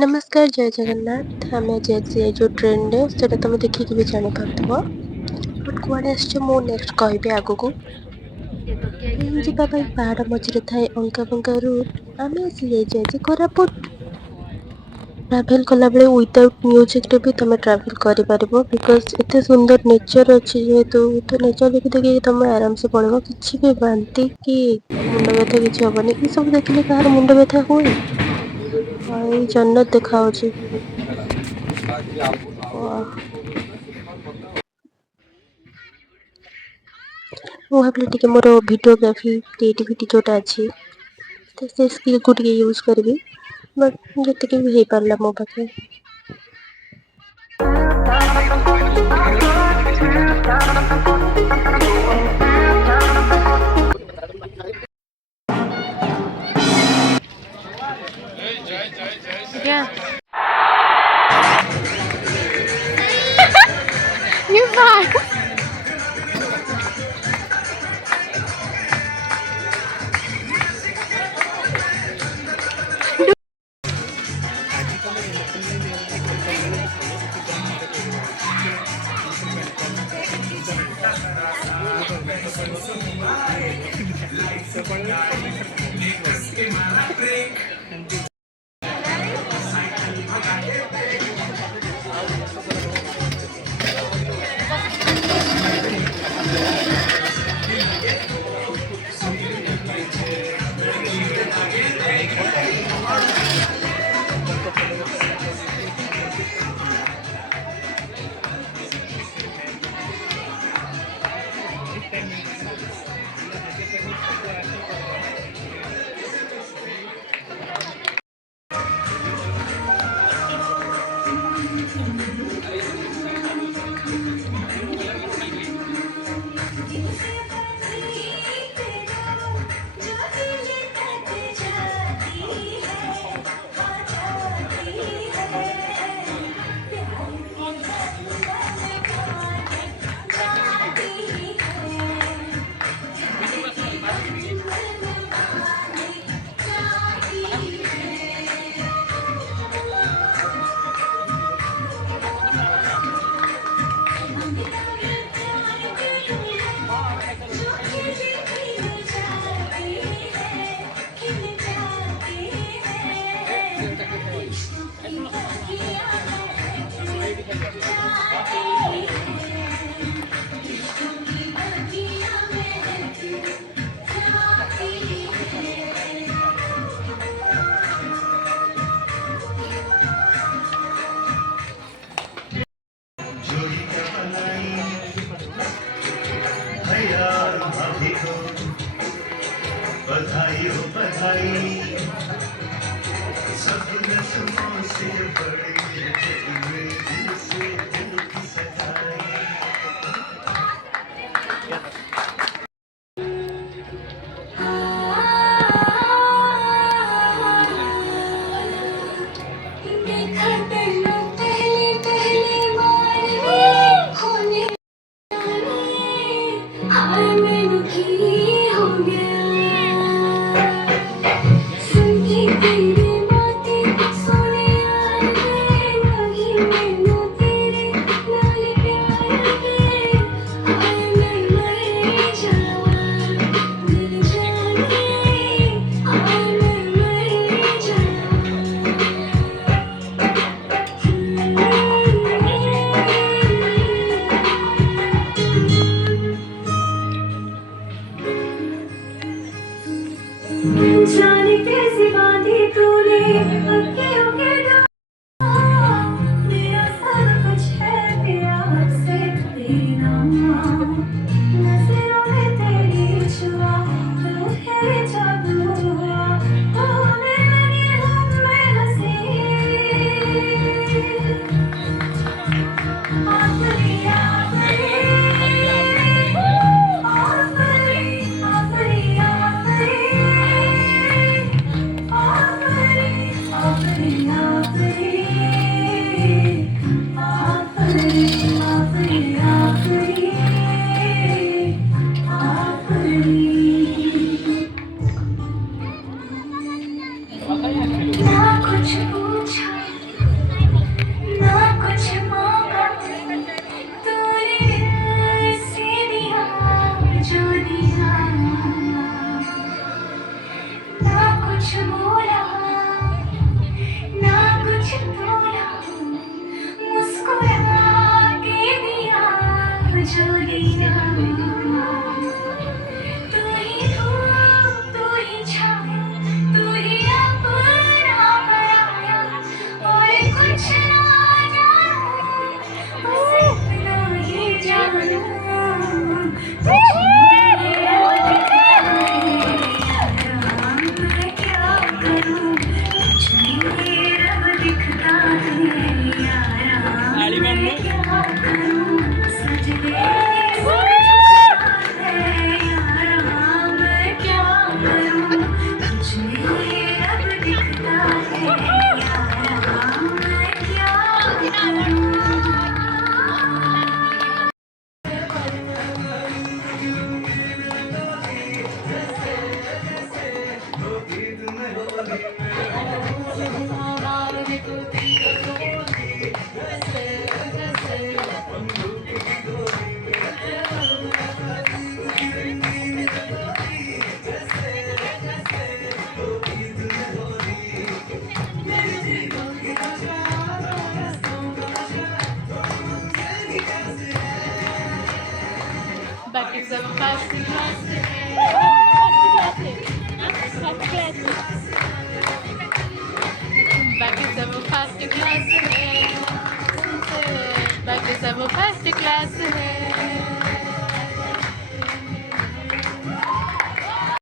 नमस्कार, जय जगन्नाथ। ଆମେ ଆଜି ଆସିଛେ ଯୋଉ ଟ୍ରେନରେ ସେଇଟା ତମେ ଦେଖିକି ବି ଜାଣିପାରୁଥିବ। ବଟ୍ କୁଆଡ଼େ ଆସିଛେ ମୁଁ ନେକ୍ସଟ କହିବି ଆଗକୁ। ଟ୍ରେନ ଯିବା ପାଇଁ ପାହାଡ଼ ମଝିରେ ଥାଏ ଅଙ୍କା ବଙ୍କା ରୁଟ୍। ଆମେ ଆସିଯାଇଛେ ଆଜି କୋରାପୁଟ। ଟ୍ରାଭେଲ୍ କଲାବେଳେ ୱିଦାଉଟ୍ ମ୍ୟୁଜିକରେ ବି ତମେ ଟ୍ରାଭେଲ୍ କରିପାରିବ ବିକଜ ଏତେ ସୁନ୍ଦର ନେଚର ଅଛି ଯେହେତୁ ତ ନେଚର ଦେଖି ଦେଖି ତମେ ଆରାମସେ ପଳେଇବ। କିଛି ବି ବାନ୍ତି କି ମୁଣ୍ଡ ବ୍ୟଥା କିଛି ହବନି। ଏସବୁ ଦେଖିଲେ କାହାର ମୁଣ୍ଡ ବ୍ୟଥା ହୁଏ? ଏଇ ଜନ୍ନତ ଦେଖାଯାଉଛି। ମୁଁ ଭାବିଲି ଟିକେ ମୋର ଭିଡ଼ିଓଗ୍ରାଫି କ୍ରିଏଟିଭିଟି ଯେଉଁଟା ଅଛି ତ ସେ ସ୍କିଲ୍କୁ ଟିକେ ୟୁଜ୍ କରିବି। ବଟ୍ ଯେତିକି ବି ହେଇପାରିଲା ମୋ ପାଖରେ। Yeah. You're fine. बधाई हो बधाई सब रस्मों से बड़ी मेरे दिल से दिल की सगाई Hustle, hustle.